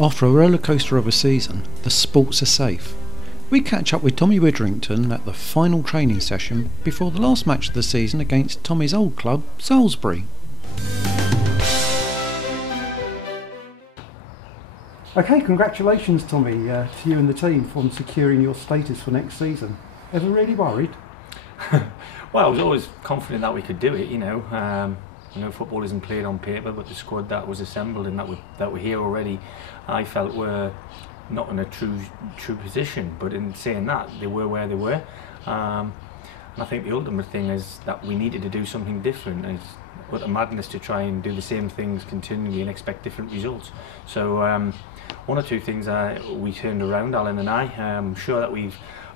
After a rollercoaster of a season, the sports are safe. We catch up with Tommy Widdrington at the final training session before the last match of the season against Tommy's old club, Salisbury. Okay, congratulations Tommy, to you and the team for securing your status for next season. Ever really worried? Well, I was always confident that we could do it, you know. Football isn't played on paper, but the squad that was assembled and that we're here already, I felt were not in a true position. But in saying that, they were where they were. And I think the ultimate thing is that we needed to do something different. It's what a madness to try and do the same things continually and expect different results. So one or two things we turned around, Alan and I. I'm sure that we've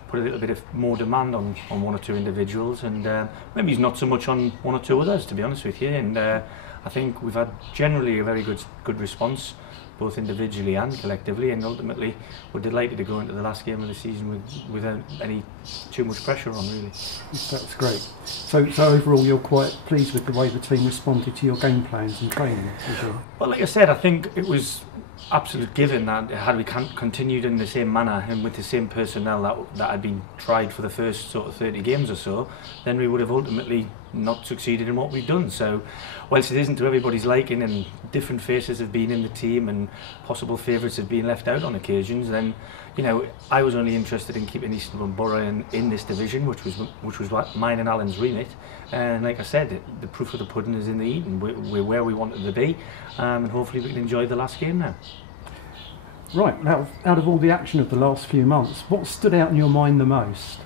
put a little bit of more demand on one or two individuals, and maybe not so much on one or two others, to be honest with you. And I think we've had generally a very good response, both individually and collectively, and ultimately we're delighted to go into the last game of the season without any too much pressure on, really. That's great. So overall you're quite pleased with the way the team responded to your game plans and training? Well, like I said, I think it was absolute given that had we continued in the same manner and with the same personnel that had been tried for the first sort of 30 games or so, then we would have ultimately not succeeded in what we've done. So whilst it isn't to everybody's liking and different faces have been in the team and possible favourites have been left out on occasions, then, you know, I was only interested in keeping Eastbourne Borough in this division, which was what mine and Alan's remit. And like I said, the proof of the pudding is in the eating. We're where we wanted to be, and hopefully we can enjoy the last game now. Right, now out of all the action of the last few months, what stood out in your mind the most?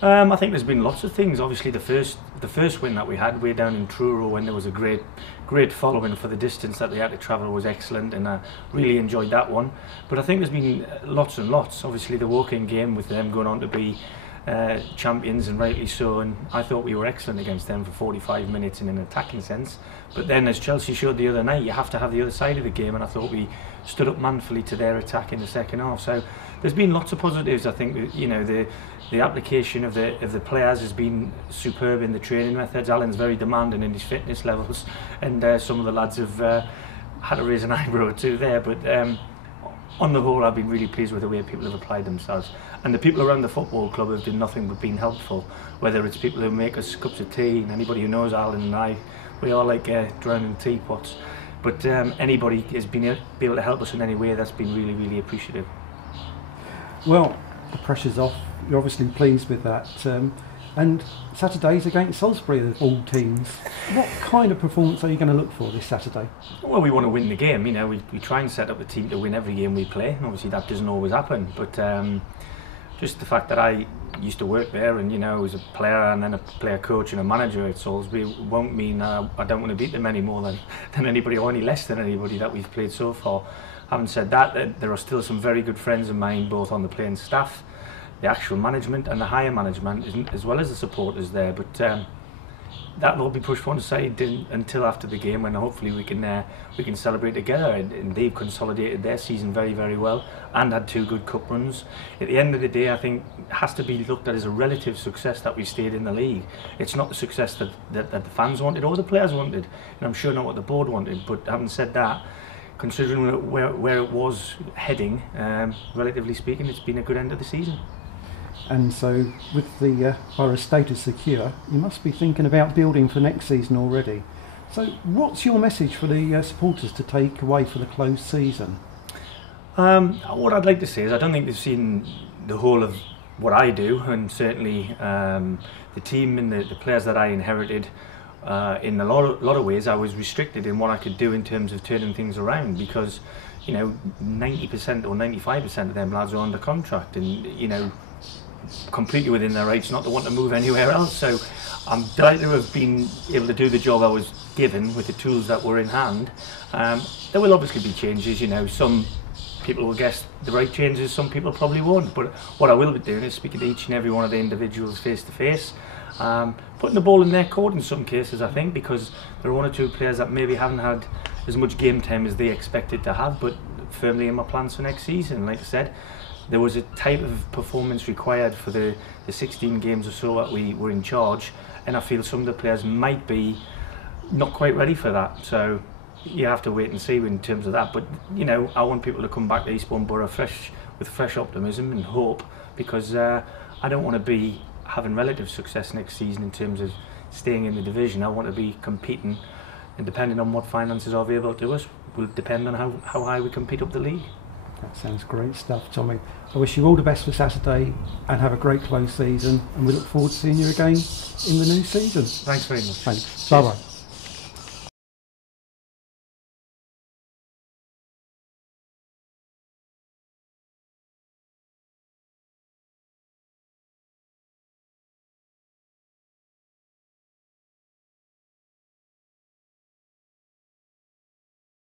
I think there's been lots of things. Obviously the first win that we had way down in Truro, when there was a great following for the distance that they had to travel, was excellent, and I really enjoyed that one. But I think there's been lots and lots. Obviously the walk-in game with them going on to be champions, and rightly so, and I thought we were excellent against them for 45 minutes in an attacking sense. But then, as Chelsea showed the other night, you have to have the other side of the game, and I thought we stood up manfully to their attack in the second half. So there's been lots of positives. I think, you know, the application of the players has been superb in the training methods. Alan's very demanding in his fitness levels, and some of the lads have had to raise an eyebrow or two there. But on the whole, I've been really pleased with the way people have applied themselves. And the people around the football club have done nothing but been helpful, whether it's people who make us cups of tea, and anybody who knows Alan and I, we are like drowning teapots. But anybody has been able to help us in any way, that's been really, really appreciative. Well, the pressure's off. You're obviously pleased with that. And Saturday's against Salisbury of all teams. What kind of performance are you going to look for this Saturday? Well, we want to win the game. You know, we try and set up a team to win every game we play. Obviously, that doesn't always happen. But just the fact that I used to work there, and, you know, as a player and then a player coach and a manager at Salisbury, won't mean I don't want to beat them any more than anybody, or any less than anybody that we've played so far. Having said that, there are still some very good friends of mine, both on the playing staff, the actual management and the higher management, as well as the supporters there. But that'll all be pushed one side until after the game, when hopefully we can celebrate together. And they've consolidated their season very, very well and had two good cup runs. At the end of the day, I think it has to be looked at as a relative success that we stayed in the league. It's not the success that the fans wanted or the players wanted, and I'm sure not what the board wanted. But having said that, considering where it was heading, relatively speaking, it's been a good end of the season. And so, with the borough status secure, you must be thinking about building for next season already. So what's your message for the supporters to take away for the closed season? What I'd like to say is I don't think they've seen the whole of what I do, and certainly the team and the players that I inherited. In a lot of ways I was restricted in what I could do in terms of turning things around, because, you know, 90% or 95% of them lads are under contract, and, you know, completely within their rights not to want to move anywhere else. So I'm delighted to have been able to do the job I was given with the tools that were in hand. There will obviously be changes, you know. Some people will guess the right changes, some people probably won't. But what I will be doing is speaking to each and every one of the individuals face to face, putting the ball in their court in some cases, I think, because there are one or two players that maybe haven't had as much game time as they expected to have, but firmly in my plans for next season. Like I said, there was a type of performance required for the 16 games or so that we were in charge, and I feel some of the players might be not quite ready for that. So you have to wait and see in terms of that. But you know, I want people to come back to Eastbourne Borough with fresh optimism and hope, because I don't want to be having relative success next season in terms of staying in the division. I want to be competing, and depending on what finances are available to us will depend on how high we compete up the league. That sounds great stuff, Tommy. I wish you all the best for Saturday and have a great close season, and we look forward to seeing you again in the new season. Thanks very much. Thanks. Bye bye.